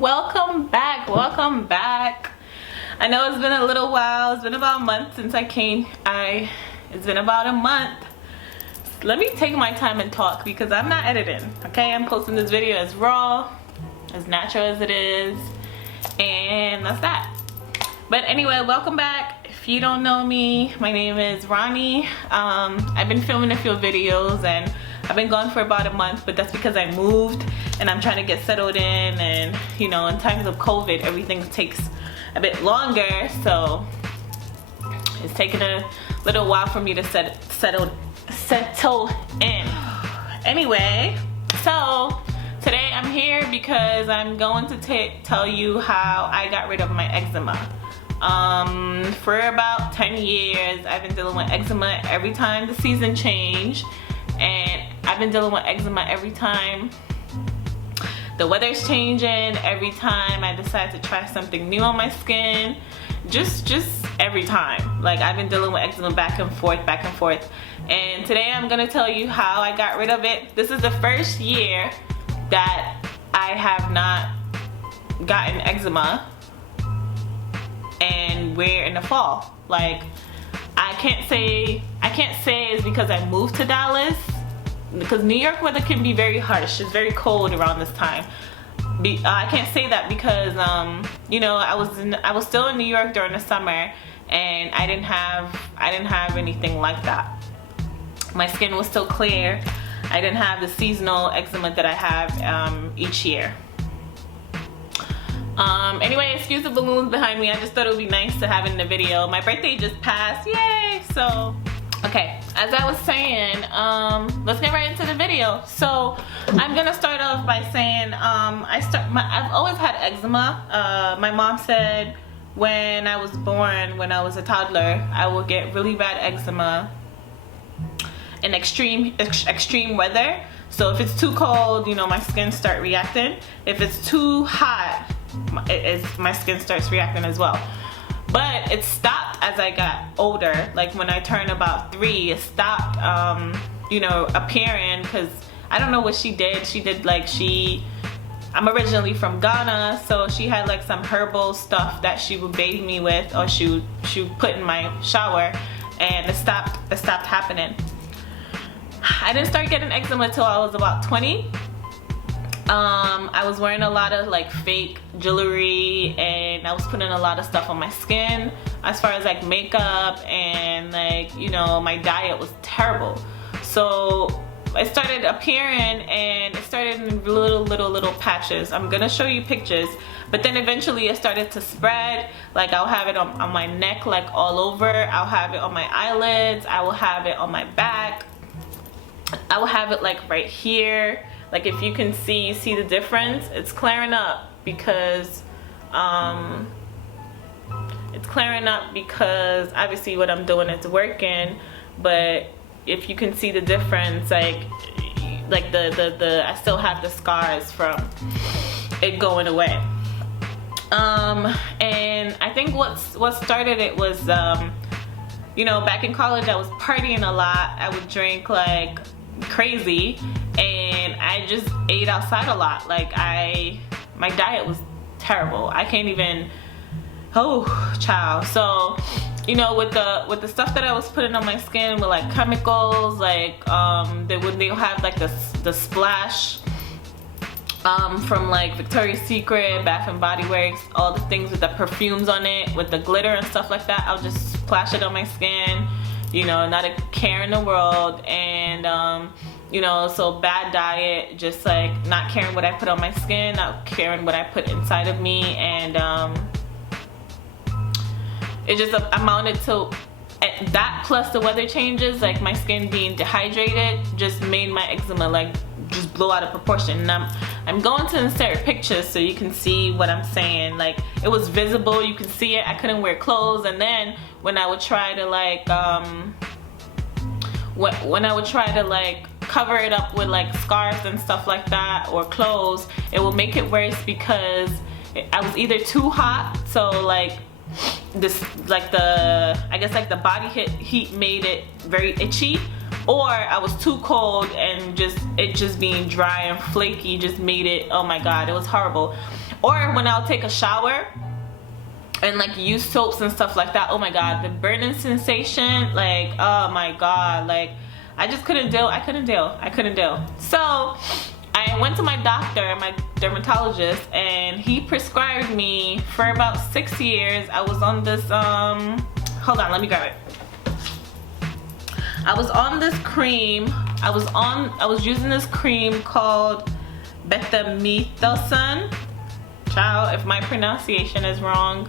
welcome back. I know it's been a little while. It's been about a month since I came. It's been about a month. Let me take my time and talk because I'm not editing, okay? I'm posting this video as raw, as natural as it is, and that's that. But anyway, welcome back. If you don't know me, my name is Ronnie. I've been filming a few videos and I've been gone for about a month, but that's because I moved and I'm trying to get settled in, and you know, in times of COVID, everything takes a bit longer, so it's taken a little while for me to settle in. Anyway, so today I'm here because I'm going to tell you how I got rid of my eczema. For about 10 years I've been dealing with eczema every time the season changed, and I've been dealing with eczema every time the weather's changing, every time I decide to try something new on my skin, just every time. Like, I've been dealing with eczema back and forth. And today I'm gonna tell you how I got rid of it. This is the first year that I have not gotten eczema, and we're in the fall. Like, I can't say it's because I moved to Dallas, because New York weather can be very harsh. It's very cold around this time. I can't say that because you know, I was still in New York during the summer, and I didn't have anything like that. My skin was still clear. I didn't have the seasonal eczema that I have each year. Anyway, excuse the balloons behind me. I just thought it would be nice to have in the video. My birthday just passed, yay! So, okay, as I was saying, let's get right into the video. So, I'm gonna start off by saying, I've always had eczema. My mom said when I was born, when I was a toddler, I would get really bad eczema in extreme weather. So if it's too cold, you know, my skin start reacting. If it's too hot, my skin starts reacting as well. But it stopped as I got older. Like when I turned about 3, it stopped, you know, appearing, because I don't know what she did. She did like, I'm originally from Ghana, so she had like some herbal stuff that she would bathe me with, or she would put in my shower, and it stopped happening. I didn't start getting eczema till I was about 20. I was wearing a lot of like fake jewelry, and I was putting a lot of stuff on my skin as far as like makeup, and like, you know, my diet was terrible. So it started appearing, and it started in little patches. I'm gonna show you pictures, but then eventually it started to spread. Like, I'll have it on my neck, like all over. I'll have it on my eyelids. I will have it on my back. I will have it like right here. Like, if you can see the difference, it's clearing up because obviously what I'm doing is working. But if you can see the difference, like I still have the scars from it going away. And I think what started it was, you know, back in college I was partying a lot. I would drink like crazy, and I just ate outside a lot. Like, my diet was terrible. I can't even, oh child. So, you know, with the stuff that I was putting on my skin with like chemicals, like they'll have like the splash from like Victoria's Secret, Bath and Body Works, all the things with the perfumes on it, with the glitter and stuff like that. I'll just splash it on my skin, you know, not a care in the world. And you know, so bad diet, just like not caring what I put on my skin, not caring what I put inside of me, and it just amounted to that, plus the weather changes, like my skin being dehydrated, just made my eczema like just blow out of proportion. And I'm going to insert pictures so you can see what I'm saying. Like, it was visible, you can see it. I couldn't wear clothes, and then when I would try to like cover it up with like scarves and stuff like that, or clothes, it will make it worse because I was either too hot, so like this, like I guess like the body heat made it very itchy, or I was too cold and it just being dry and flaky just made it, oh my god, it was horrible. or when I'll take a shower and like use soaps and stuff like that. Oh my god, the burning sensation, like, oh my god, like I just couldn't deal. I couldn't deal. So I went to my doctor, my dermatologist, and he prescribed me for about 6 years. I was on this hold on, let me grab it. I was on this cream. I was using this cream called betamethasone. Child, if my pronunciation is wrong,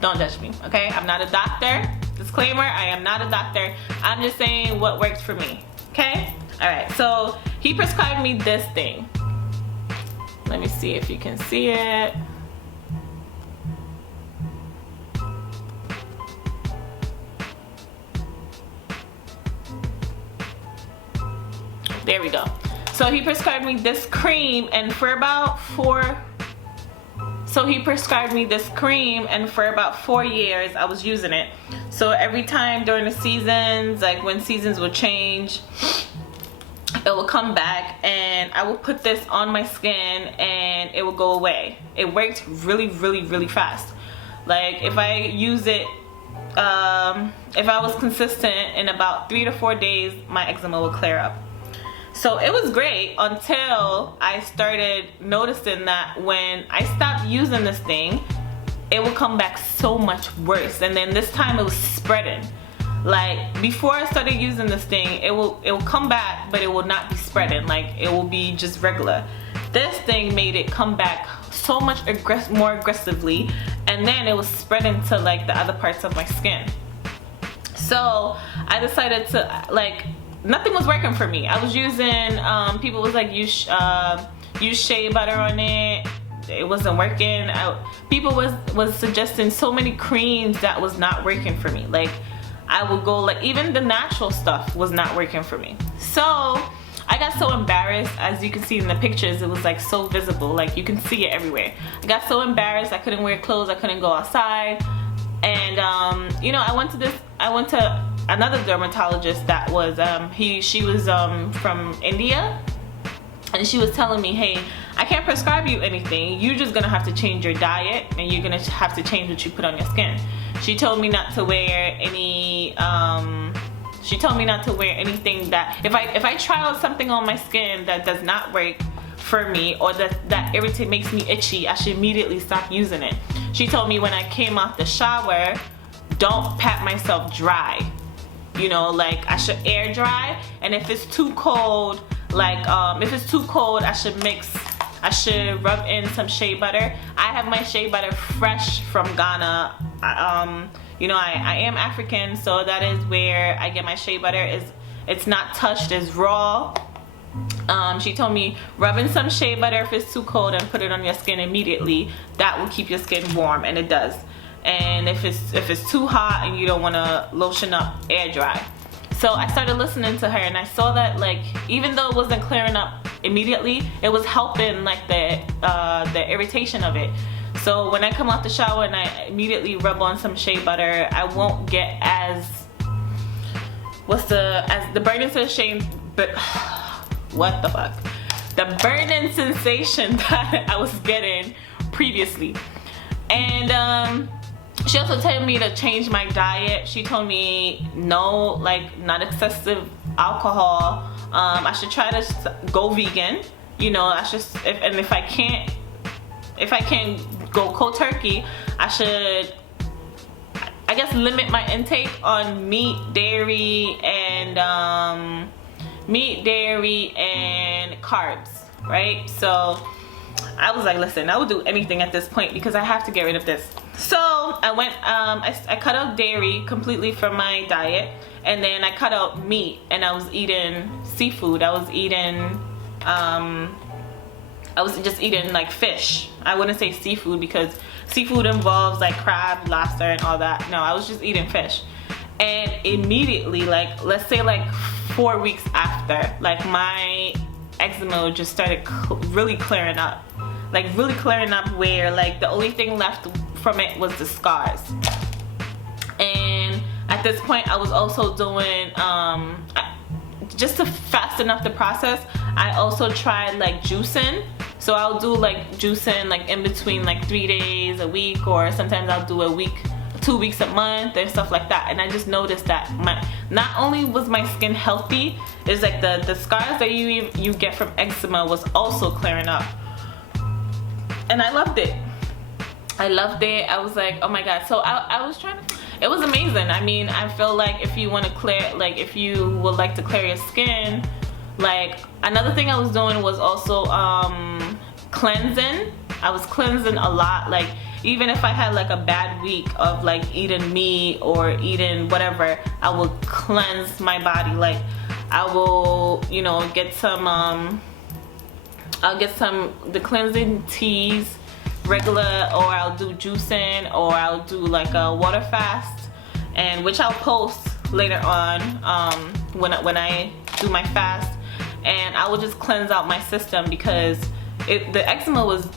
don't judge me, okay? I'm not a doctor. Disclaimer, I am not a doctor. I'm just saying what works for me, okay? All right, so he prescribed me this thing. Let me see if you can see it. There we go. So he prescribed me this cream, and for about 4 years I was using it. So every time during the seasons, like when seasons would change, it will come back and I will put this on my skin and it will go away. It worked really, really, really fast. Like if I use it, if I was consistent, in about 3 to 4 days, my eczema will clear up. So it was great until I started noticing that when I stopped using this thing, it would come back so much worse. And then this time it was spreading. Like before I started using this thing, it will come back, but it will not be spreading. Like it will be just regular. This thing made it come back so much more aggressively, and then it was spreading to like the other parts of my skin. So I decided to, like, nothing was working for me. I was using, people was like, use shea butter on it. It wasn't working. People was suggesting so many creams that was not working for me. Like I would go, like even the natural stuff was not working for me. So I got so embarrassed. As you can see in the pictures, it was like so visible, like you can see it everywhere. I got so embarrassed, I couldn't wear clothes, I couldn't go outside. And you know, I went to another dermatologist that was she was from India, and she was telling me, hey, I can't prescribe you anything, you're just gonna have to change your diet and you're gonna have to change what you put on your skin. She told me not to wear any anything that if I try out something on my skin that does not work for me, or that makes me itchy, I should immediately stop using it. She told me when I came off the shower, don't pat myself dry. You know, like I should air dry, and if it's too cold, like if it's too cold, I should rub in some shea butter. I have my shea butter fresh from Ghana. You know, I am African, so that is where I get my shea butter. It's not touched, it's raw. She told me rub in some shea butter if it's too cold and put it on your skin immediately. That will keep your skin warm, and it does. And if it's too hot and you don't want to lotion up, air dry. So I started listening to her, and I saw that, like, even though it wasn't clearing up immediately, it was helping, like, the irritation of it. So when I come out the shower and I immediately rub on some shea butter, I won't get as the burning sensation, but what the fuck? The burning sensation that I was getting previously. And she also told me to change my diet. She told me no, like not excessive alcohol. I should try to go vegan. You know, if I can't go cold turkey, I should, I guess, limit my intake on meat, dairy, and carbs, right? So I was like, listen, I would do anything at this point because I have to get rid of this. So I went, I cut out dairy completely from my diet, and then I cut out meat, and I was eating seafood. I was just eating like fish. I wouldn't say seafood because seafood involves like crab, lobster, and all that. No, I was just eating fish. And immediately, like let's say like 4 weeks after, like my eczema just started really clearing up. Like really clearing up, where like the only thing left from it was the scars. And at this point I was also doing, just to fasten up the process, I also tried like juicing. So I'll do like juicing like in between like 3 days a week, or sometimes I'll do a week, 2 weeks a month, and stuff like that. And I just noticed that not only was my skin healthy, it's like the scars that you get from eczema was also clearing up. And I loved it. I loved it. I was like, oh my god. So I was trying to, it was amazing. I mean, I feel like if you want to clear, like if you would like to clear your skin, like another thing I was doing was also cleansing. I was cleansing a lot. Like even if I had like a bad week of like eating meat or eating whatever, I will cleanse my body. Like I will, you know, get some I'll get the cleansing teas regular, or I'll do juicing, or I'll do like a water fast, and which I'll post later on when I do my fast. And I will just cleanse out my system, because the eczema was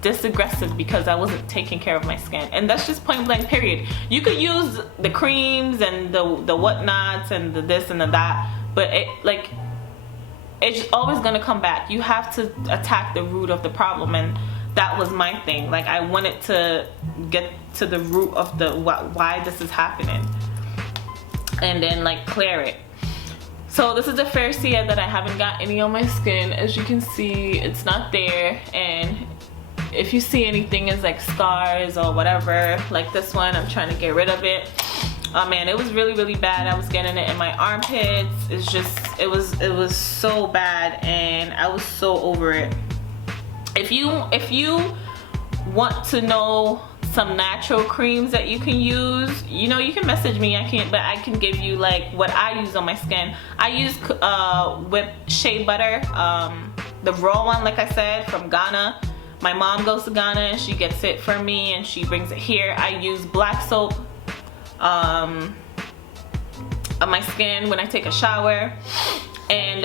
this aggressive because I wasn't taking care of my skin. And that's just point blank period. You could use the creams and the whatnots and the this and the that, but it's always gonna come back. You have to attack the root of the problem, and that was my thing. Like I wanted to get to the root of why this is happening, and then like clear it. So this is the Ferricea that I haven't got any on my skin. As you can see, it's not there, and if you see anything is like scars or whatever, like this one, I'm trying to get rid of it. Oh man, it was really bad. I was getting it in my armpits. It's just, it was so bad, and I was so over it. If you want to know some natural creams that you can use, you know, you can message me. I can give you like what I use on my skin. I use whipped shea butter, the raw one, like I said, from Ghana. My mom goes to Ghana and she gets it for me and she brings it here. I use black soap on my skin when I take a shower. And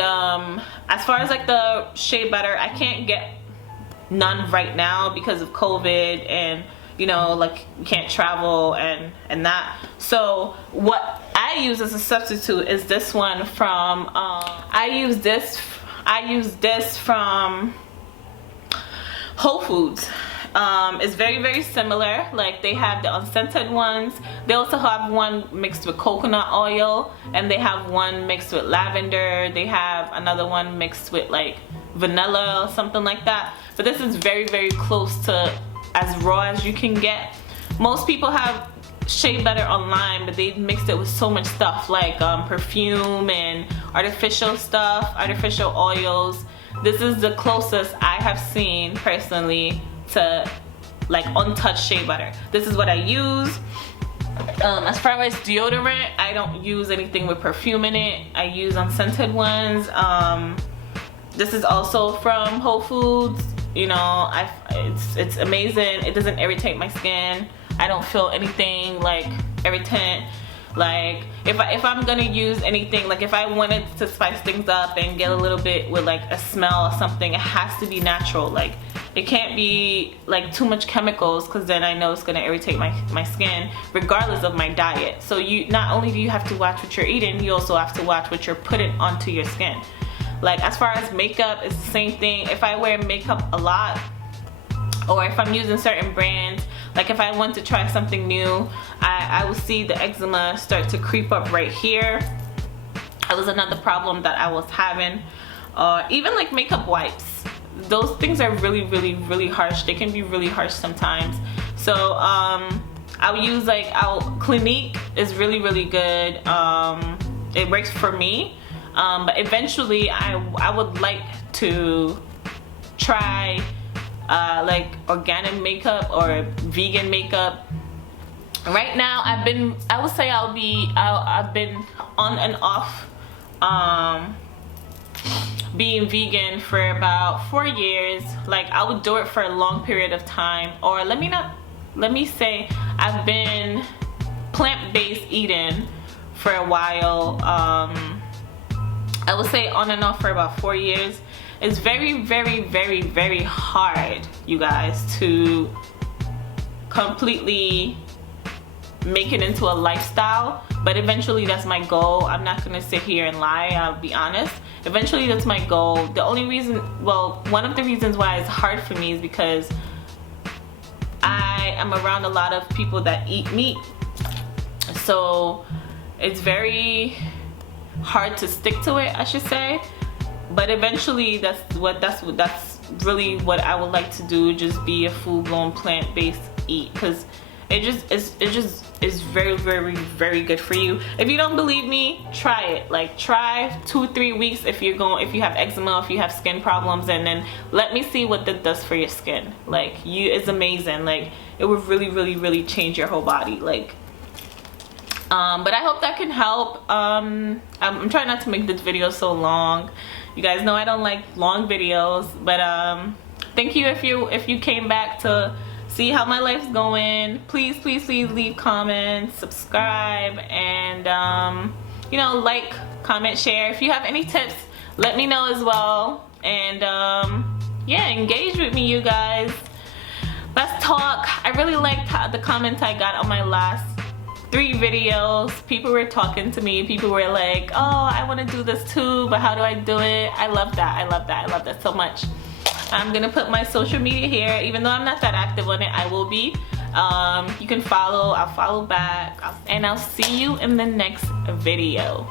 as far as like the shea butter, I can't get none right now because of COVID, and you know, like you can't travel and that. So what I use as a substitute is this one from I use this from Whole Foods. It's very similar. Like they have the unscented ones. They also have one mixed with coconut oil, and they have one mixed with lavender. They have another one mixed with like vanilla or something like that. But this is very close to as raw as you can get. Most people have shea butter online, but they mixed it with so much stuff like perfume and artificial stuff, artificial oils. This is the closest I have seen personally to like untouched shea butter. This is what I use. As far as deodorant, I don't use anything with perfume in it. I use unscented ones. This is also from Whole Foods. You know, it's amazing. It doesn't irritate my skin. I don't feel anything like irritant. Like if I'm gonna use anything, like if I wanted to spice things up and get a little bit with like a smell or something, it has to be natural. Like it can't be like too much chemicals, because then I know it's gonna irritate my skin regardless of my diet. So you not only do you have to watch what you're eating, you also have to watch what you're putting onto your skin. Like as far as makeup, it's the same thing. If I wear makeup a lot, or if I'm using certain brands, like if I want to try something new, I will see the eczema start to creep up right here. That was another problem that I was having. Even like makeup wipes, those things are really harsh. They can be really harsh sometimes. So I'll use like Clinique is really good. It works for me. But eventually I would like to try like organic makeup or vegan makeup. Right now I've been on and off being vegan for about 4 years. Like I would do it for a long period of time, or let me say I've been plant-based eating for a while. I would say on and off for about 4 years. It's very hard, you guys, to completely make it into a lifestyle, but eventually that's my goal. I'm not gonna sit here and lie, I'll be honest. eventually that's my goal. The only reason, well, one of the reasons why it's hard for me is because I am around a lot of people that eat meat, so it's very hard to stick to it, I should say. But eventually that's really what I would like to do, just be a full-blown plant-based eat, because it just is very, very, very good for you. If you don't believe me, try it. Like, try 2-3 weeks if you have eczema, if you have skin problems, and then let me see what that does for your skin. Like, it's amazing. Like, it would really, really, really change your whole body. Like, but I hope that can help. I'm trying not to make this video so long. You guys know I don't like long videos, but thank you if you came back to see how my life's going. Please, please, please leave comments, subscribe, and you know, like, comment, share. If you have any tips, let me know as well. And yeah, engage with me, you guys. Let's talk. I really liked the comments I got on my last 3 videos. People were talking to me. People were like, oh, I want to do this too, but how do I do it? I love that. I love that. I love that so much. I'm gonna put my social media here. Even though I'm not that active on it, I will be. You can follow. I'll follow back, and I'll see you in the next video.